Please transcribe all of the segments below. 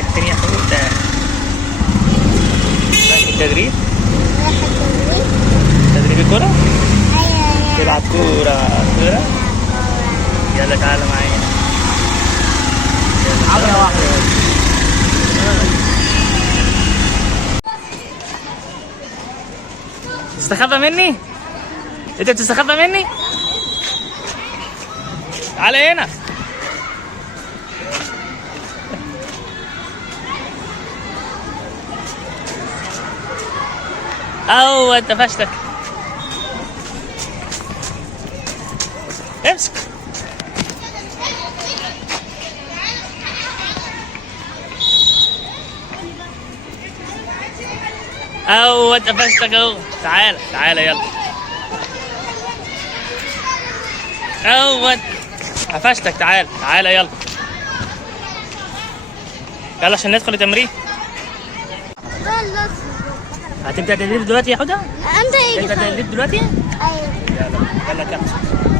رايح فين يا حودة؟ رايح التدريب؟ تدريب كورة؟ تلعب كورة. يلا تعالى معايا. يلا واحدة. تستخبى مني؟ انت بتستخبى مني؟ تعالى هنا. انت فشتك. امسك. انت فشتك اهو. تعالى تعالى يلا. قفشتك. تعالى تعالى يلا. يلا عشان ندخل التمرين. هتبدأ تدريب دلوقتي يا حودة؟ تبدأ تدريب دلوقتي؟ ايوه. يلا كمل.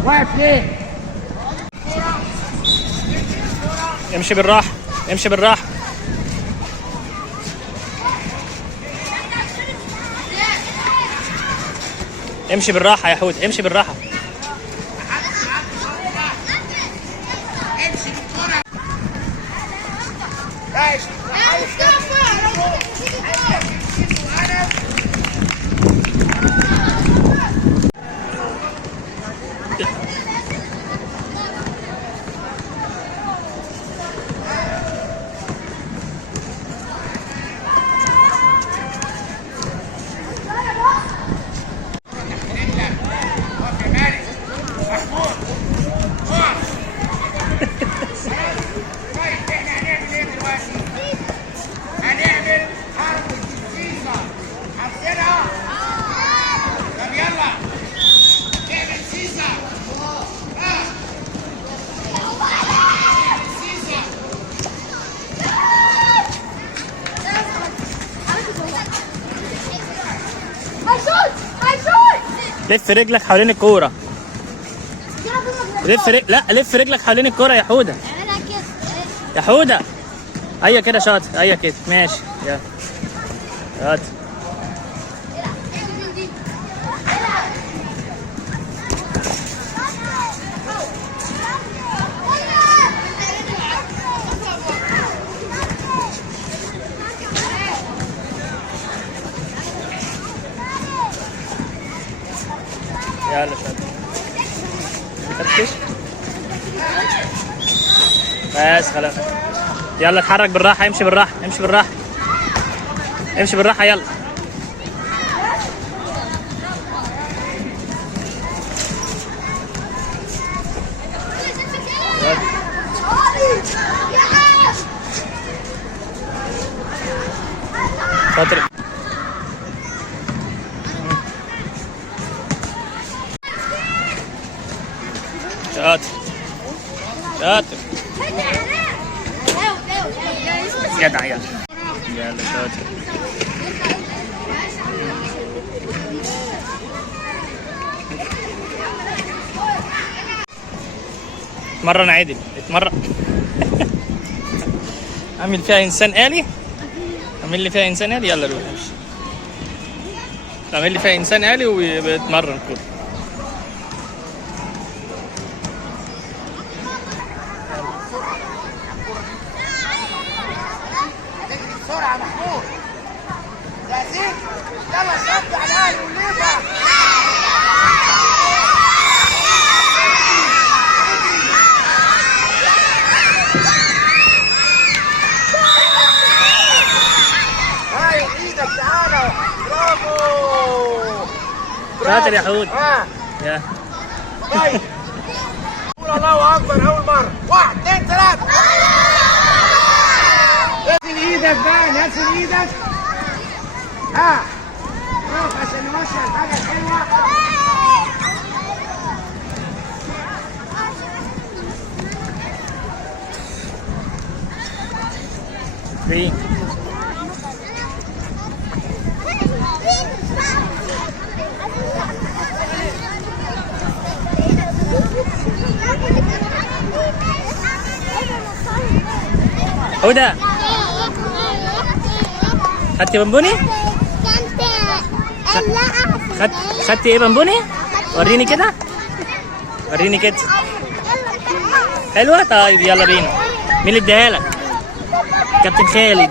واقف ليه؟ امشي بالراحة. امشي بالراحة. امشي بالراحة يا حودة. امشي بالراحة. لف رجلك حوالين الكورة. لف رجلك حوالين الكورة يا حودة. يا حودة. هيا كده شاطر. هيا كده ماشي. يلا شاطر. يلا شاطر. فتش. بس خلاص. يلا اتحرك بالراحة. امشي بالراحة. امشي بالراحة. امشي بالراحة يلا. شاطر. شاطر. شاطر. جدع يلا. يلا شاطر. اتمرن عدل. اتمرن. اعمل فيها انسان آلي. اعمل لي فيها انسان آلي. يلا روح امشي. اعمل لي فيها انسان آلي وبتمرن كده. بسرعة محمود. جاهزين؟ يلا شد على الاهلي والليفه. هاي ايدك تعالى. برافو. شاطر يا حود. يا طيب. قول الله اكبر اول مرة. 1 2 3. نزل ايدك بقى. نزل ايدك. روح عشان نوصل الحاجة الحلوة. فين؟ هدى خدتي بونبوني؟ خدتي ايه بونبوني؟ وريني كده. وريني كده. حلوة؟ طيب يلا بينا. مين اللي اداها لك؟ كابتن خالد.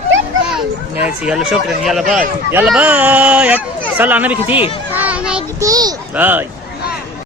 ماشي يلا شكرا، يلا باي. يلا باي. صلي على النبي كتير. باي.